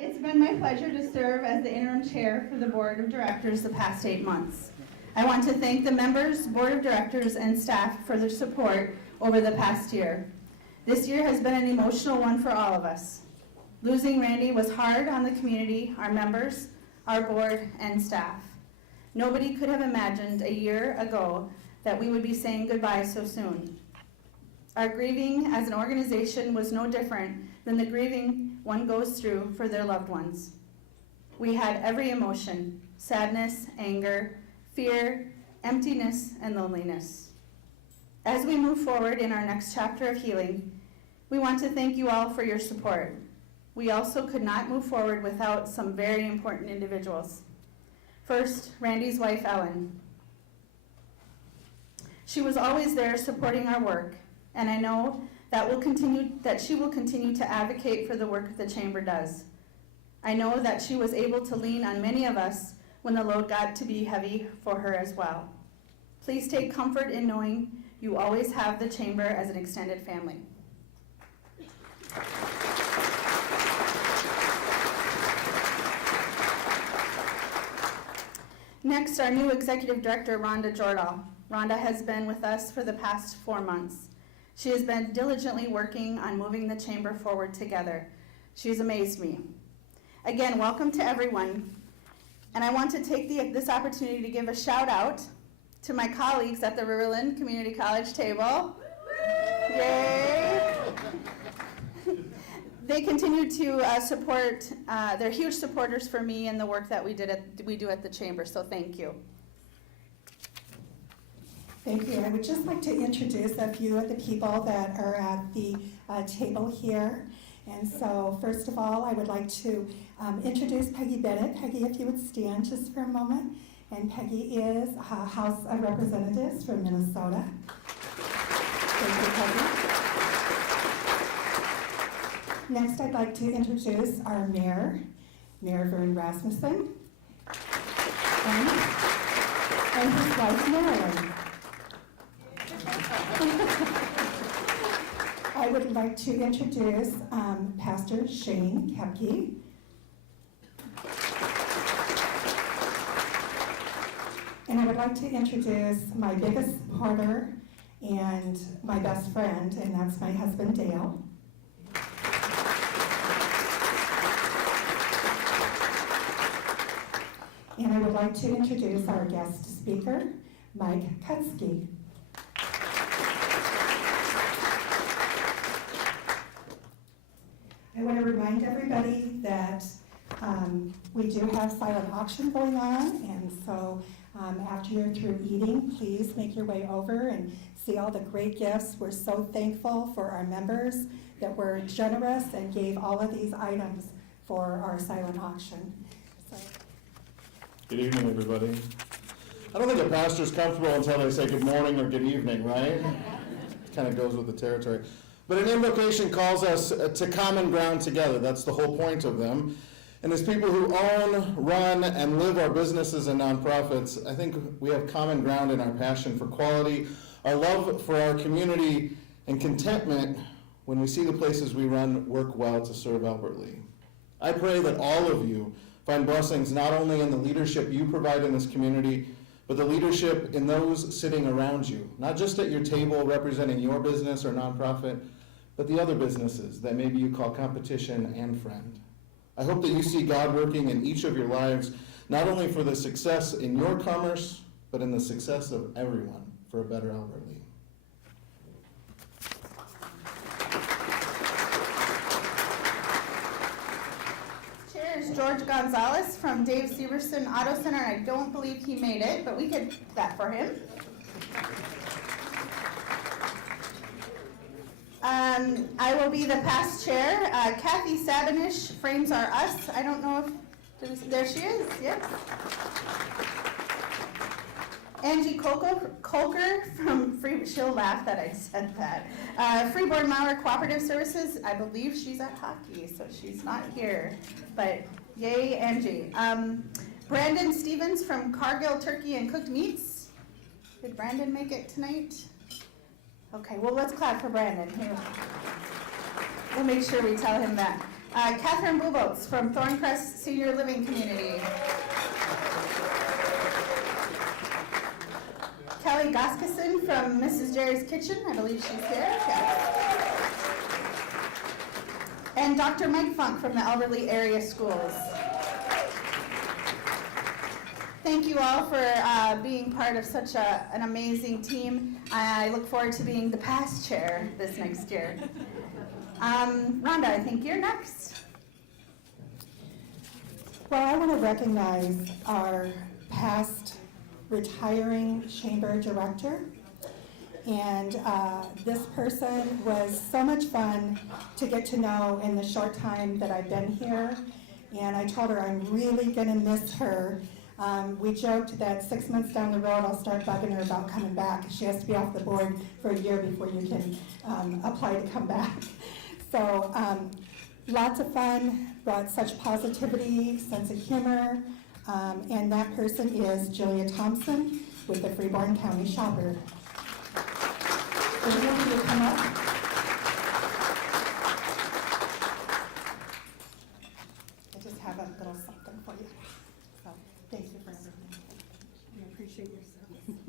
It's been my pleasure to serve as the interim chair for the Board of Directors the past 8 months. I want to thank the members, Board of Directors, and staff for their support over the past year. This year has been an emotional one for all of us. Losing Randy was hard on the community, our members, our board, and staff. Nobody could have imagined a year ago that we would be saying goodbye so soon. Our grieving as an organization was no different than the grieving one goes through for their loved ones. We had every emotion: sadness, anger, fear, emptiness, and loneliness. As we move forward in our next chapter of healing, we want to thank you all for your support. We also could not move forward without some very important individuals. First, Randy's wife, Ellen. She was always there supporting our work, and I know that she will continue to advocate for the work the chamber does. I know that she was able to lean on many of us when the load got to be heavy for her as well. Please take comfort in knowing you always have the chamber as an extended family. Next, our new executive director, Rhonda Jordahl. Rhonda has been with us for the past 4 months. She has been diligently working on moving the chamber forward together. She's amazed me. Again, welcome to everyone. And I want to take this opportunity to give a shout out to my colleagues at the Riverland Community College table. Yay! They continue to support, they're huge supporters for me and the work that we do at the chamber, so thank you. Thank you. I would just like to introduce a few of the people that are at the table here. And so, first of all, I would like to introduce Peggy Bennett. Peggy, if you would stand just for a moment. And Peggy is House of Representatives from Minnesota. Thank you, Peggy. Next, I'd like to introduce our mayor, Mayor Vern Rasmussen, and his wife, Marilyn. I would like to introduce Pastor Shane Kepke. And I would like to introduce my biggest supporter and my best friend, and that's my husband, Dale. And I would like to introduce our guest speaker, Mike Kutsky. I want to remind everybody that we do have silent auction going on, and so after you're through eating, please make your way over and see all the great gifts. We're so thankful for our members that were generous and gave all of these items for our silent auction. So. Good evening, everybody. I don't think a pastor's comfortable until they say good morning or good evening, right? Kind of goes with the territory. But an invocation calls us to common ground together. That's the whole point of them. And as people who own, run, and live our businesses and nonprofits, I think we have common ground in our passion for quality, our love for our community, and contentment when we see the places we run work well to serve outwardly. I pray that all of you find blessings not only in the leadership you provide in this community, but the leadership in those sitting around you, not just at your table representing your business or nonprofit, but the other businesses that maybe you call competition and friend. I hope that you see God working in each of your lives, not only for the success in your commerce, but in the success of everyone for a better outwardly. Chair is George Gonzalez from Dave Severson Auto Center. I don't believe he made it, but we get that for him. I will be the past chair. Kathy Sabinish frames our us. I don't know if, there she is, yes. Angie Coker from she'll laugh that I said that. Freeborn Maurer Cooperative Services, I believe she's at hockey, so she's not here, but yay, Angie. Brandon Stevens from Cargill Turkey and Cooked Meats. Did Brandon make it tonight? Okay, well, let's clap for Brandon. We'll make sure we tell him that. Catherine Blueboats from Thorncrest Senior Living Community. Kelly Goskison from Mrs. Jerry's Kitchen, I believe she's here. Yes. And Dr. Mike Funk from the Elderly Area Schools. Thank you all for being part of such an amazing team. I look forward to being the past chair this next year. Rhonda, I think you're next. Well, I want to recognize our past retiring chamber director. And this person was so much fun to get to know in the short time that I've been here. And I told her I'm really going to miss her. We joked that 6 months down the road, I'll start bugging her about coming back. She has to be off the board for a year before you can apply to come back. So lots of fun, brought such positivity, sense of humor, and that person is Julia Thompson with the Freeborn County Shopper. Julia, will you come up? I just have a little something for you. So, thank you for everything. We appreciate your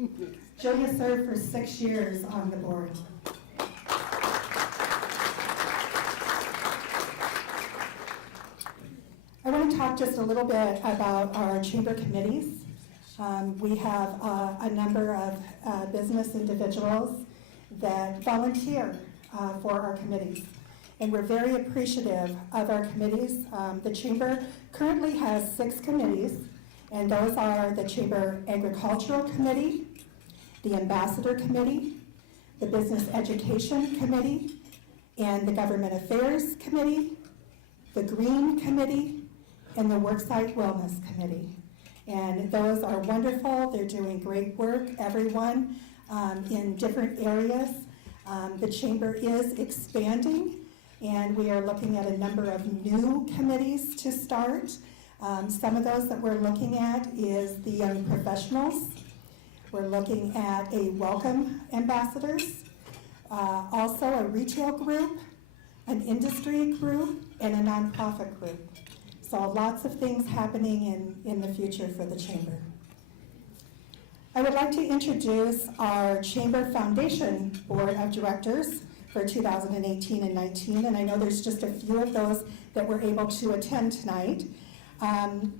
service. Julia served for 6 years on the board. I want to talk just a little bit about our chamber committees. We have a number of business individuals that volunteer for our committees, and we're very appreciative of our committees. The chamber currently has 6 committees, and those are the Chamber Agricultural Committee, the Ambassador Committee, the Business Education Committee, and the Government Affairs Committee, the Green Committee, and the Worksite Wellness Committee. And those are wonderful. They're doing great work, everyone, in different areas. The chamber is expanding, and we are looking at a number of new committees to start. Some of those that we're looking at is the young professionals. We're looking at a welcome ambassadors, also a retail group, an industry group, and a nonprofit group. So lots of things happening in the future for the chamber. I would like to introduce our Chamber Foundation Board of Directors for 2018 and 19, and I know there's just a few of those that were able to attend tonight.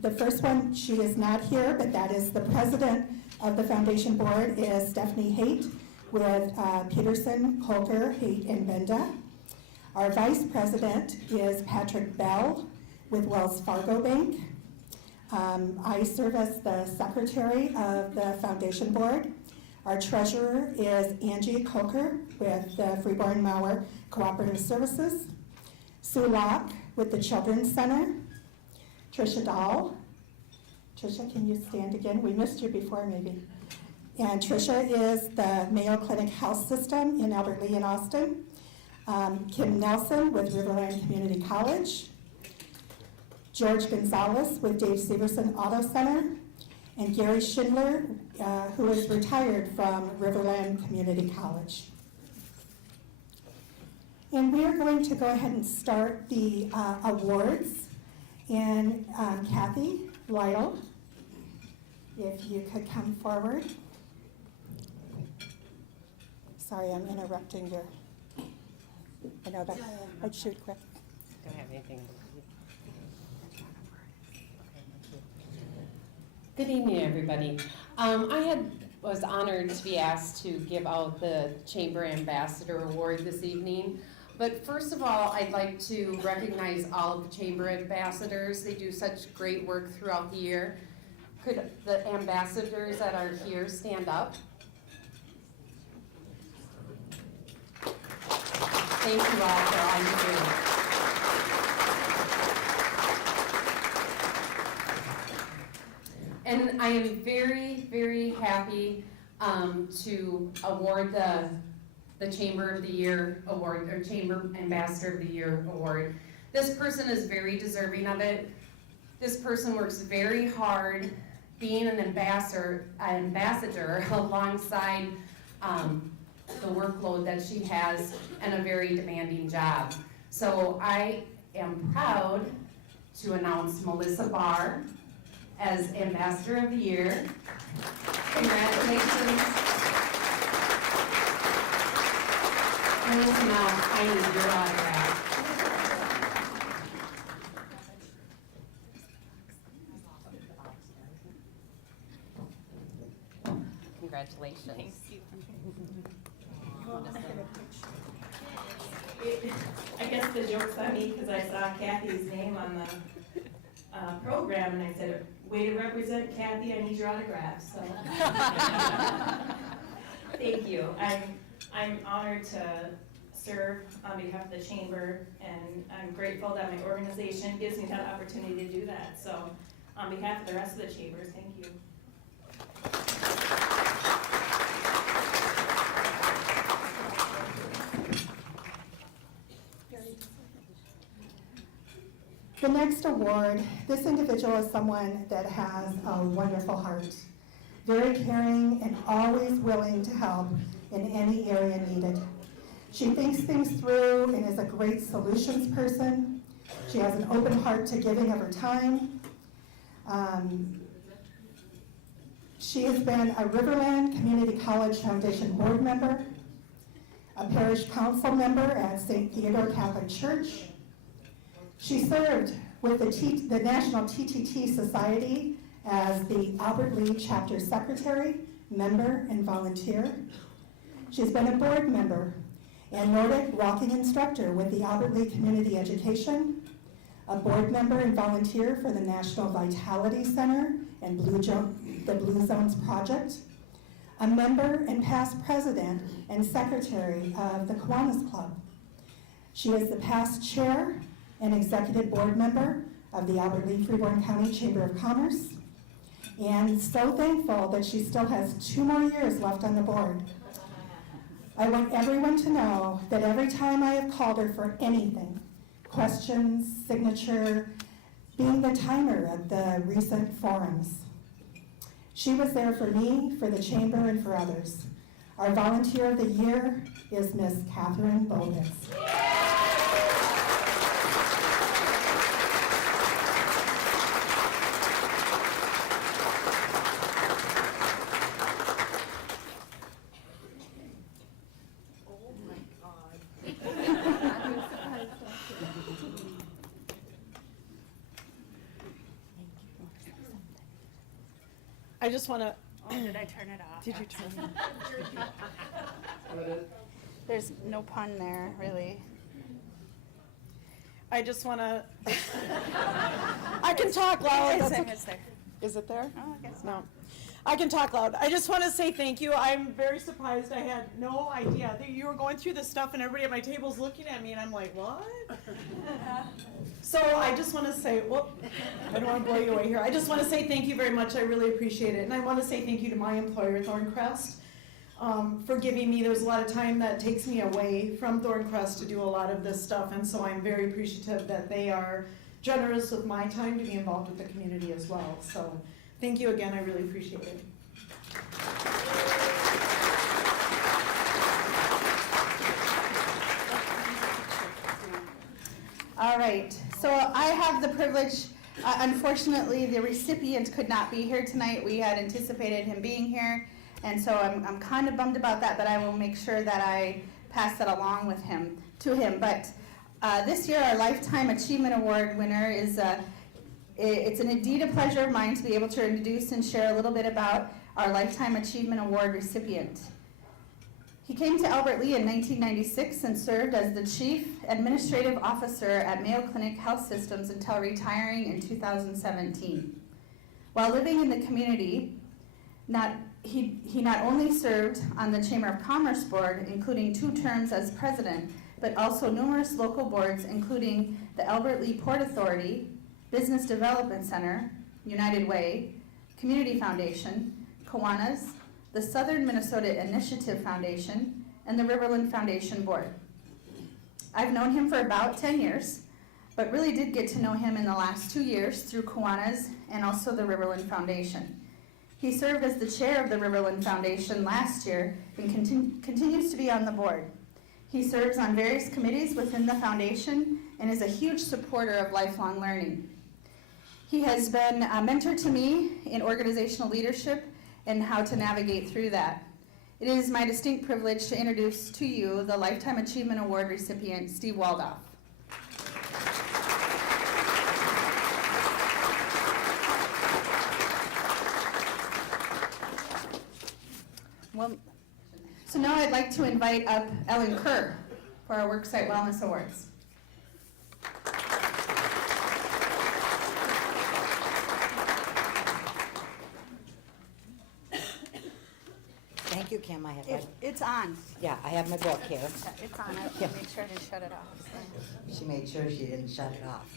The first one, she is not here, but that is the president of the foundation board is Stephanie Haight with Peterson, Colker, Haight, and Benda. Our vice president is Patrick Bell with Wells Fargo Bank. I serve as the secretary of the foundation board. Our treasurer is Angie Coker with the Freeborn Mauer Cooperative Services. Sue Locke with the Children's Center. Tricia Dahl. Tricia, can you stand again? We missed you before, maybe. And Tricia is the Mayo Clinic Health System in Albert Lee and Austin. Kim Nelson with Riverland Community College. George Gonzalez with Dave Severson Auto Center, and Gary Schindler, who is retired from Riverland Community College. And we are going to go ahead and start the awards. And Kathy Lytle, if you could come forward. Sorry, I'm interrupting your, I know that, I'd shoot quick. Don't have anything. Good evening, everybody. I was honored to be asked to give out the Chamber Ambassador Award this evening. But first of all, I'd like to recognize all of the Chamber Ambassadors. They do such great work throughout the year. Could the ambassadors that are here stand up? Thank you all for all you do. And I am very, very happy to award the Chamber of the Year Award, or Chamber Ambassador of the Year Award. This person is very deserving of it. This person works very hard being an ambassador alongside the workload that she has and a very demanding job. So I am proud to announce Melissa Barr as Ambassador of the Year. Congratulations. Melissa, now I need your autograph. Congratulations. Thank you. I guess the joke's on me because I saw Kathy's name on the program and I said, way to represent Kathy, I need your autograph, so. Thank you. I'm honored to serve on behalf of the chamber, and I'm grateful that my organization gives me that opportunity to do that. So on behalf of the rest of the chambers, thank you. The next award, this individual is someone that has a wonderful heart, very caring and always willing to help in any area needed. She thinks things through and is a great solutions person. She has an open heart to giving of her time. She has been a Riverland Community College Foundation board member, a parish council member at St. Theodore Catholic Church. She served with the National TTT Society as the Albert Lee Chapter Secretary, member, and volunteer. She's been a board member and Nordic walking instructor with the Albert Lee Community Education, a board member and volunteer for the National Vitality Center and the Blue Zones Project, a member and past president and secretary of the Kiwanis Club. She is the past chair and executive board member of the Albert Lee Freeborn County Chamber of Commerce, and so thankful that she still has 2 more years left on the board. I want everyone to know that every time I have called her for anything, questions, signature, being the timer at the recent forums, she was there for me, for the chamber, and for others. Our volunteer of the year is Miss Catherine Bogus. I just want to. Oh, did I turn it off? Did you turn it? There's no pun there, really. I just want to. I can talk loud. It's That's there, okay. it's there. Is it there? Oh, I guess No. not. I can talk loud. I just want to say thank you. I'm very surprised. I had no idea that you were going through this stuff and everybody at my table's looking at me and I'm like, what? So I just want to say, well, I don't want to blow you away here. I just want to say thank you very much. I really appreciate it. And I want to say thank you to my employer, Thorncrest, for giving me, there's a lot of time that takes me away from Thorncrest to do a lot of this stuff. And so I'm very appreciative that they are generous with my time to be involved with the community as well. So thank you again. I really appreciate it. All right, so I have the privilege, unfortunately, the recipient could not be here tonight. We had anticipated him being here, and so I'm kind of bummed about that, but I will make sure that I pass that along to him. But this year, our Lifetime Achievement Award winner is, it's indeed a pleasure of mine to be able to introduce and share a little bit about our Lifetime Achievement Award recipient. He came to Albert Lee in 1996 and served as the Chief Administrative Officer at Mayo Clinic Health Systems until retiring in 2017. While living in the community, he not only served on the Chamber of Commerce Board, including 2 terms as president, but also numerous local boards, including the Albert Lee Port Authority, Business Development Center, United Way, Community Foundation, Kiwanis, the Southern Minnesota Initiative Foundation, and the Riverland Foundation Board. I've known him for about 10 years, but really did get to know him in the last 2 years through Kiwanis and also the Riverland Foundation. He served as the chair of the Riverland Foundation last year and continues to be on the board. He serves on various committees within the foundation, and is a huge supporter of lifelong learning. He has been a mentor to me in organizational leadership and how to navigate through that. It is my distinct privilege to introduce to you the Lifetime Achievement Award recipient, Steve Waldoff. Well, So now I'd like to invite up Ellen Kerr for our Worksite Wellness Awards. Thank you, Kim. I have it's on. I have my book here. It's on. I have to make sure to shut it off. She made sure she didn't shut it off.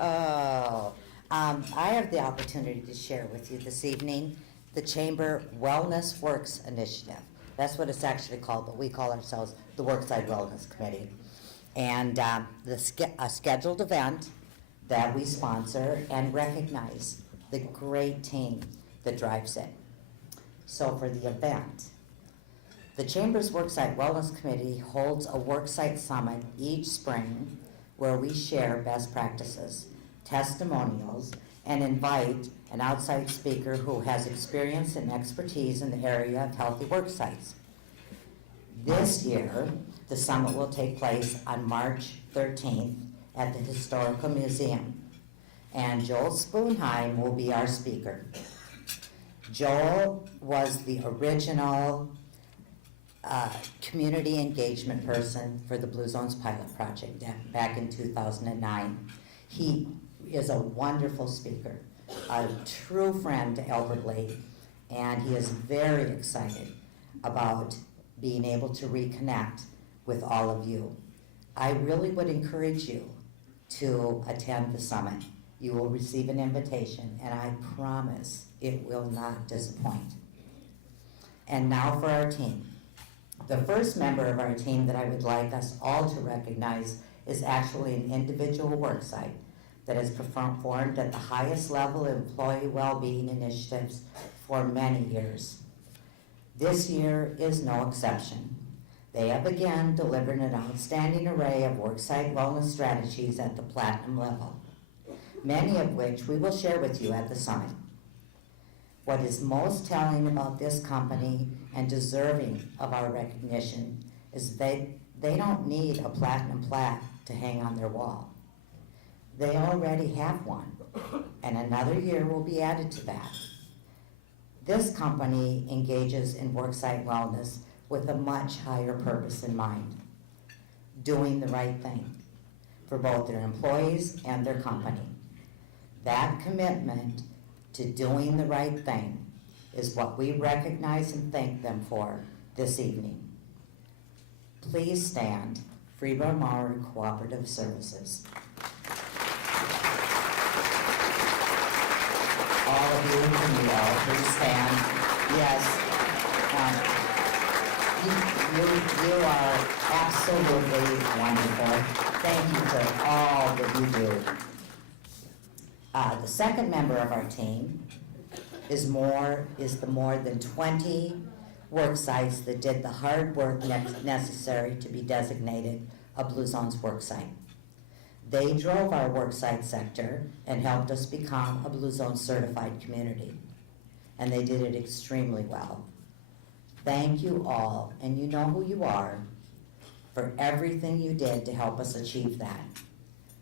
Oh, I have the opportunity to share with you this evening the Chamber Wellness Works Initiative. That's what it's actually called, but we call ourselves the Workside Wellness Committee. And a scheduled event that we sponsor and recognize the great team that drives it. So for the event, the Chamber's Worksite Wellness Committee holds a Worksite Summit each spring where we share best practices, testimonials, and invite an outside speaker who has experience and expertise in the area of healthy work sites. This year, the summit will take place on March 13th at the Historical Museum, and Joel Spoonheim will be our speaker. Joel was the original community engagement person for the Blue Zones Pilot Project back in 2009. He is a wonderful speaker, a true friend to Albert Lake, and he is very excited about being able to reconnect with all of you. I really would encourage you to attend the summit. You will receive an invitation, and I promise it will not disappoint. And now for our team. The first member of our team that I would like us all to recognize is actually an individual worksite that has performed at the highest level of employee well-being initiatives for many years. This year is no exception. They have again delivered an outstanding array of worksite wellness strategies at the platinum level, many of which we will share with you at the summit. What is most telling about this company and deserving of our recognition is they don't need a platinum plaque to hang on their wall. They already have one, and another year will be added to that. This company engages in worksite wellness with a much higher purpose in mind, doing the right thing for both their employees and their company. That commitment to doing the right thing is what we recognize and thank them for this evening. Please stand, Freeborn Cooperative Services. All of you, can you all please stand? Yes. You are absolutely wonderful. Thank you for all that you do. The second member of our team is the more than 20 work sites that did the hard work necessary to be designated a Blue Zones work site. They drove our worksite sector and helped us become a Blue Zone certified community. And they did it extremely well. Thank you all, and you know who you are, for everything you did to help us achieve that.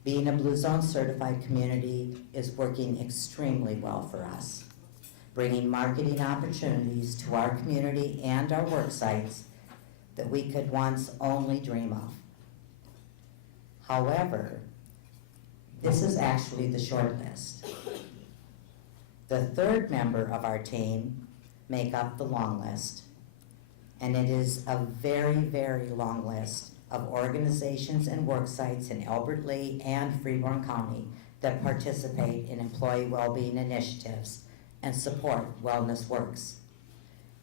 Being a Blue Zone certified community is working extremely well for us, bringing marketing opportunities to our community and our work sites that we could once only dream of. However, this is actually the short list. The third member of our team make up the long list, and it is a very, very long list of organizations and work sites in Albert Lea and Freeborn County that participate in employee well-being initiatives and support Wellness Works.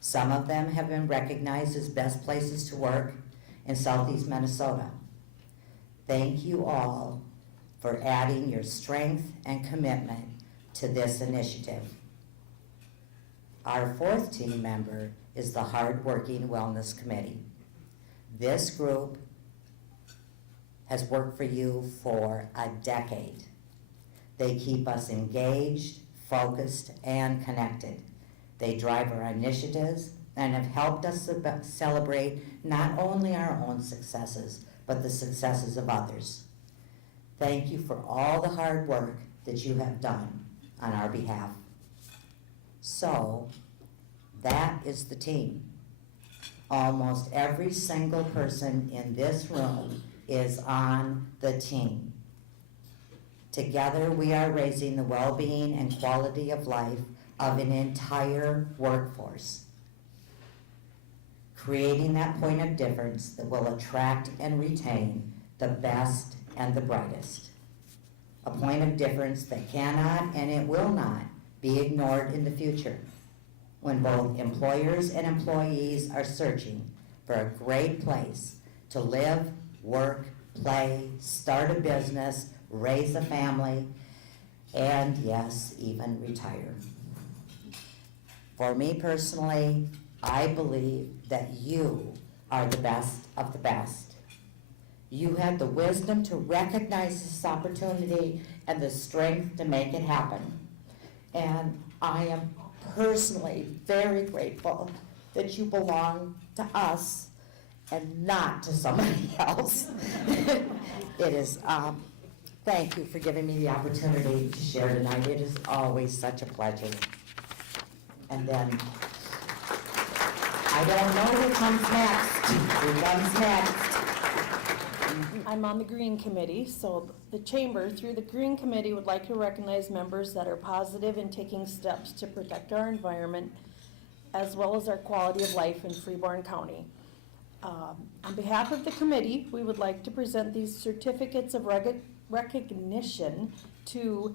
Some of them have been recognized as best places to work in Southeast Minnesota. Thank you all for adding your strength and commitment to this initiative. Our fourth team member is the Hardworking Wellness Committee. This group has worked for you for a decade. They keep us engaged, focused, and connected. They drive our initiatives and have helped us celebrate not only our own successes, but the successes of others. Thank you for all the hard work that you have done on our behalf. So, that is the team. Almost every single person in this room is on the team. Together, we are raising the well-being and quality of life of an entire workforce, creating that point of difference that will attract and retain the best and the brightest. A point of difference that cannot and it will not be ignored in the future, when both employers and employees are searching for a great place to live, work, play, start a business, raise a family, and yes, even retire. For me personally, I believe that you are the best of the best. You had the wisdom to recognize this opportunity and the strength to make it happen. And I am personally very grateful that you belong to us and not to somebody else. It is, thank you for giving me the opportunity to share tonight. It is always such a pleasure. And then, I don't know who comes next. Who comes next? I'm on the Green Committee, so the Chamber, through the Green Committee, would like to recognize members that are positive in taking steps to protect our environment, as well as our quality of life in Freeborn County. On behalf of the committee, we would like to present these certificates of recognition to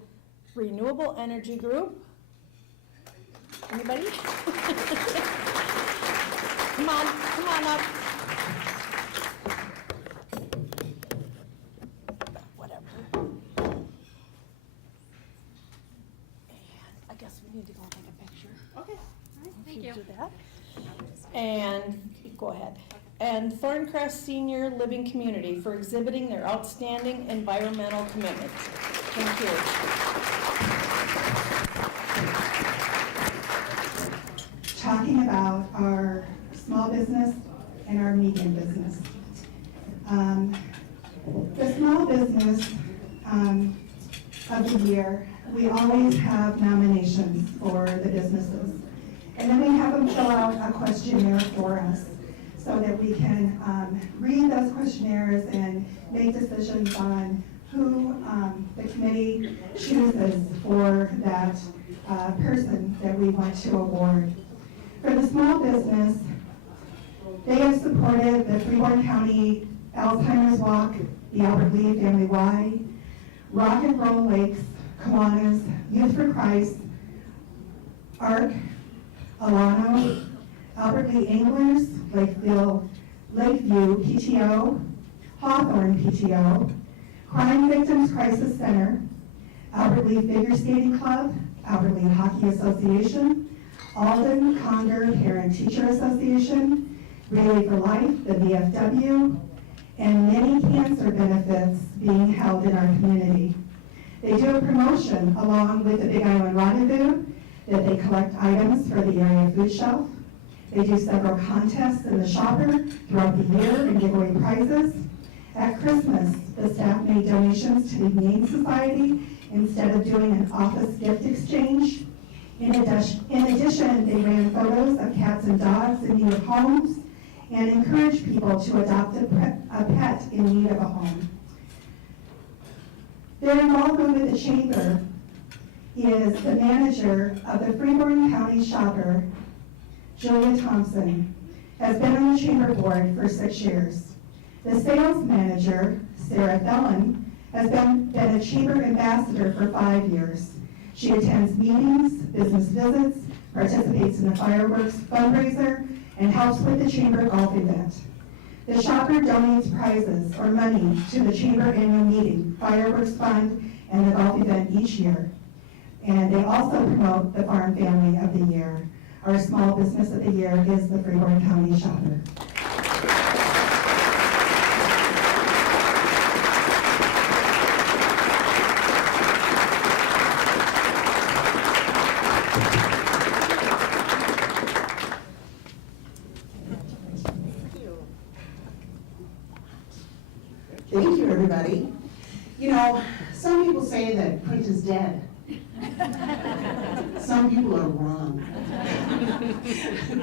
Renewable Energy Group. Anybody? Come on up. Whatever. And I guess we need to go take a picture. Okay. Thank you. Do that. And, go ahead. And Thorncrest Senior Living Community for exhibiting their outstanding environmental commitment. Thank you. Talking about our small business and our medium business. The small business of the year, we always have nominations for the businesses. And then we have them fill out a questionnaire for us so that we can read those questionnaires and make decisions on who the committee chooses for that person that we want to award. For the small business, they have supported the Freeborn County Alzheimer's Walk, the Albert Lee Family Y, Rock and Roll Lakes, Kiwanis, Youth for Christ, ARC, Alano, Albert Lee Anglers, Lakeview PTO, Hawthorne PTO, Crime Victims Crisis Center, Albert Lee Figure Skating Club, Albert Lee Hockey Association, Alden Conger Parent Teacher Association, Relay for Life, the VFW, and many cancer benefits being held in our community. They do a promotion along with the Big Island Rendezvous that they collect items for the area food shelf. They do several contests in the shopper throughout the year and give away prizes. At Christmas, the staff made donations to the Humane Society instead of doing an office gift exchange. In addition, they ran photos of cats and dogs in need of homes and encouraged people to adopt a pet in need of a home. Their involvement with the Chamber is the manager of the Freeborn County Shopper, Julia Thompson, has been on the Chamber Board for 6 years. The sales manager, Sarah Thelen, has been a Chamber ambassador for 5 years. She attends meetings, business visits, participates in the fireworks fundraiser, and helps with the Chamber golf event. The shopper donates prizes or money to the Chamber annual meeting, fireworks fund, and the golf event each year. And they also promote the Farm Family of the Year. Our small business of the year is the Freeborn County Shopper. people say that print is dead. Some people are wrong.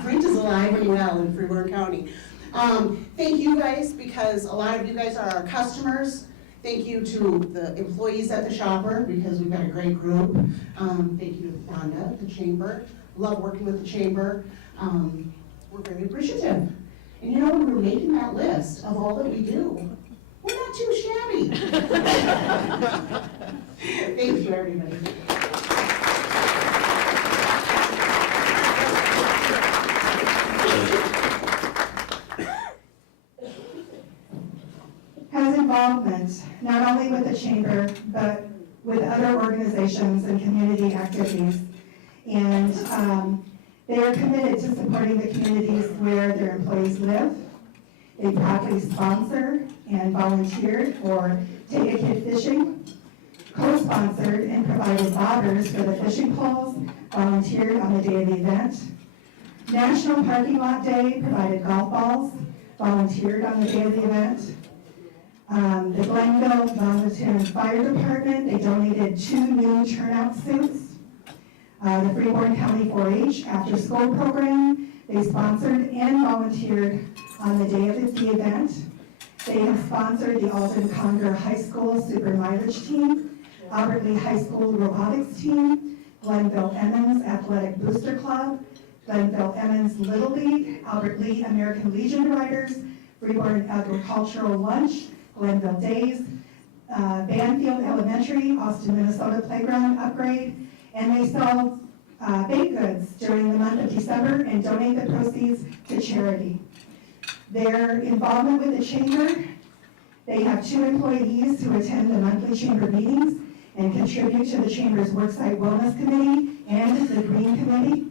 Print is alive and well in Freeborn County. Thank you guys, because a lot of you guys are our customers. Thank you to the employees at the Shopper, because we've got a great group. Thank you to Rhonda, the Chamber. Love working with the Chamber. We're very appreciative. And you know, when we were making that list of all that we do, we're not too shabby. Thank you, everybody. Has involvement not only with the Chamber, but with other organizations and community activities. And they are committed to supporting the communities where their employees live. They proudly sponsor and volunteered or take a kid fishing, co-sponsored and provided bobbers for the fishing poles, volunteered on the day of the event. National Parking Lot Day provided golf balls, volunteered on the day of the event. The Glenville Volunteer Fire Department, they donated 2 new turnout suits. The Freeborn County 4-H after school program, they sponsored and volunteered on the day of the event. They have sponsored the Alden Conger High School Super Mileage Team, Albert Lee High School Robotics Team, Glenville Emmons Athletic Booster Club, Glenville Emmons Little League, Albert Lee American Legion Riders, Freeborn Agricultural Lunch, Glenville Days, Banfield Elementary, Austin, Minnesota Playground Upgrade, and they sell baked goods during the month of December and donate the proceeds to charity. Their involvement with the Chamber, they have 2 employees who attend the monthly Chamber meetings and contribute to the Chamber's Worksite Wellness Committee and the Green Committee.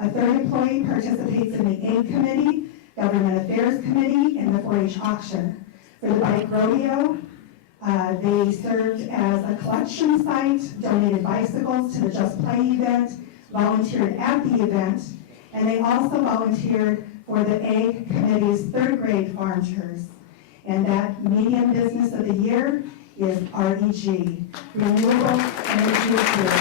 A 3rd employee participates in the Aid Committee, Government Affairs Committee, and the 4-H auction. For the bike rodeo, they served as a collection site, donated bicycles to the Just Play event, volunteered at the event, and they also volunteered for the Egg Committee's 3rd grade farm tours. And that medium business of the year is REG, Renewable Energy Group.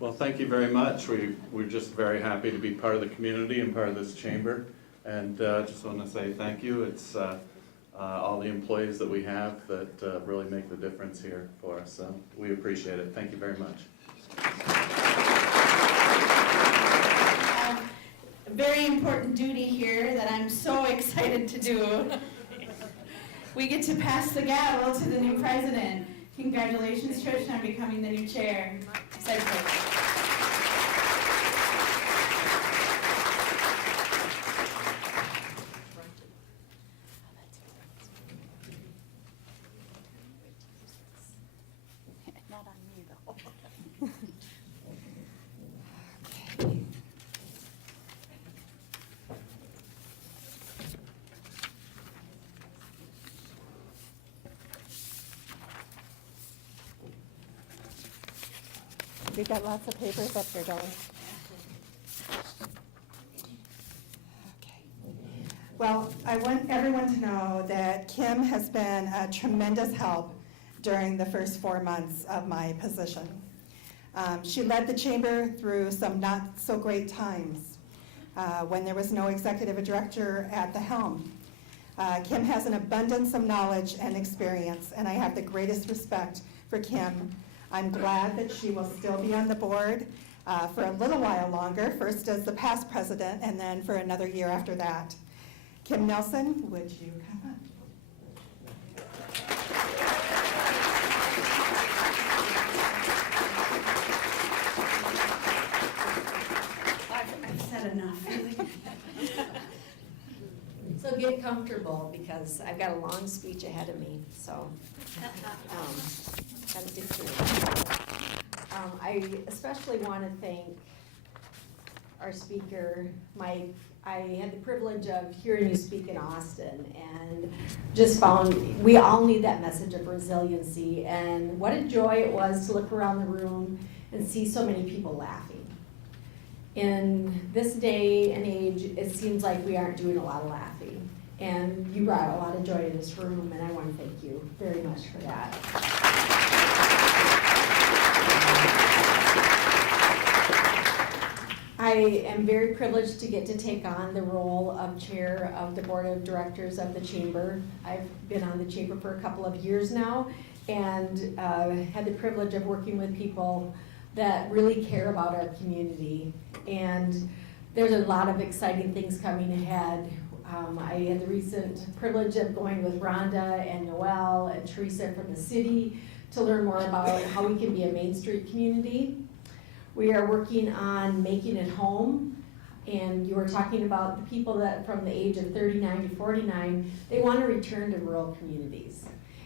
Well, thank you very much. We're just very happy to be part of the community and part of this chamber. And just want to say thank you. It's all the employees that we have that really make the difference here for us. So we appreciate it. Thank you very much. A very important duty here that I'm so excited to do. We get to pass the gavel to the new president. Congratulations, Trish, on becoming the new chair. Excited. Not on me, though. We've got lots of papers up here, don't we? Okay. Well, I want everyone to know that Kim has been a tremendous help during the first 4 months of my position. She led the chamber through some not so great times when there was no executive director at the helm. Kim has an abundance of knowledge and experience, and I have the greatest respect for Kim. I'm glad that she will still be on the board for a little while longer, first as the past president and then for another year after that. Kim Nelson, would you come up? I've said enough. So get comfortable because I've got a long speech ahead of me, so gotta get through it. I especially want to thank our speaker, Mike, I had the privilege of hearing you speak in Austin and just found we all need that message of resiliency, and what a joy it was to look around the room and see so many people laughing. In this day and age, it seems like we aren't doing a lot of laughing, and you brought a lot of joy to this room, and I want to thank you very much for that. I am very privileged to get to take on the role of chair of the board of directors of the chamber. I've been on the chamber for a couple of years now, and had the privilege of working with people that really care about our community. And there's a lot of exciting things coming ahead. I had the recent privilege of going with Rhonda and Noelle and Teresa from the city to learn more about how we can be a Main Street community. We are working on making it home, and you were talking about the people that from the age of 39 to 49, they want to return to rural communities.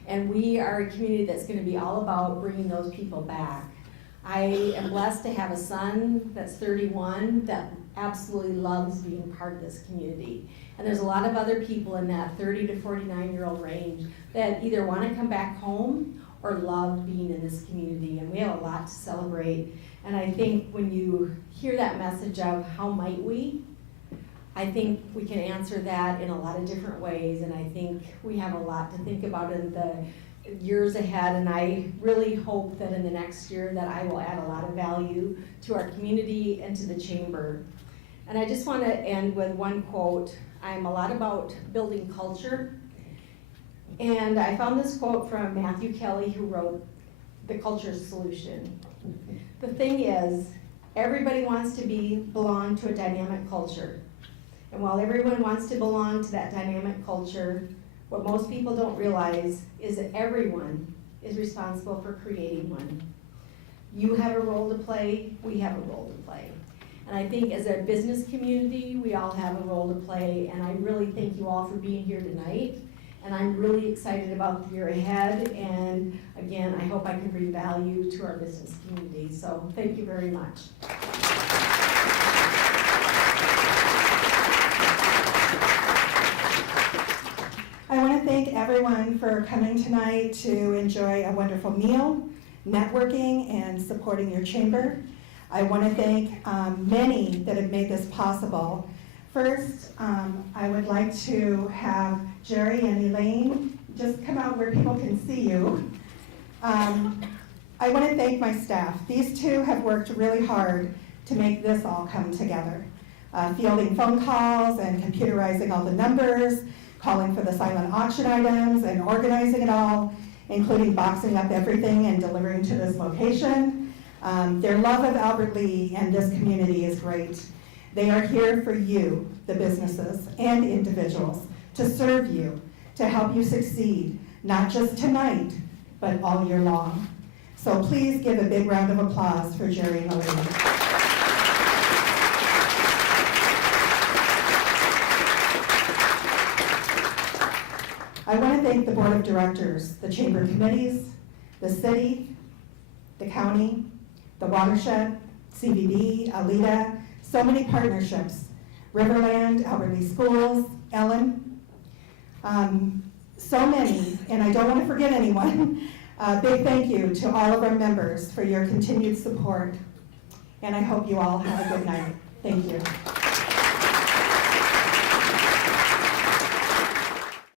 And we are a community that's going to be all about bringing those people back. I am blessed to have a son that's 31 that absolutely loves being part of this community. And there's a lot of other people in that 30 to 49-year-old range that either want to come back home or love being in this community, and we have a lot to celebrate. And I think when you hear that message of how might we, I think we can answer that in a lot of different ways, and I think we have a lot to think about in the years ahead, and I really hope that in the next year that I will add a lot of value to our community and to the chamber. And I just want to end with one quote. I'm a lot about building culture, and I found this quote from Matthew Kelly, who wrote The Culture Solution. The thing is, everybody wants to belong to a dynamic culture. And while everyone wants to belong to that dynamic culture, what most people don't realize is that everyone is responsible for creating one. You have a role to play, we have a role to play. And I think as a business community, we all have a role to play, and I really thank you all for being here tonight. And I'm really excited about the year ahead, and again, I hope I can bring value to our business community. So thank you very much. I want to thank everyone for coming tonight to enjoy a wonderful meal, networking, and supporting your chamber. I want to thank many that have made this possible. First, I would like to have Jerry and Elaine just come out where people can see you. I want to thank my staff. These two have worked really hard to make this all come together. Fielding phone calls and computerizing all the numbers, calling for the silent auction items and organizing it all, including boxing up everything and delivering to this location. Their love of Albert Lea and this community is great. They are here for you, the businesses and individuals, to serve you, to help you succeed, not just tonight, but all year long. So please give a big round of applause for Jerry and Elaine. I want to thank the board of directors, the chamber committees, the city, the county, the watershed, CVB, Alita, so many partnerships, Riverland, Albert Lea Schools, Ellen, so many, and I don't want to forget anyone. Big thank you to all of our members for your continued support, and I hope you all have a good night. Thank you.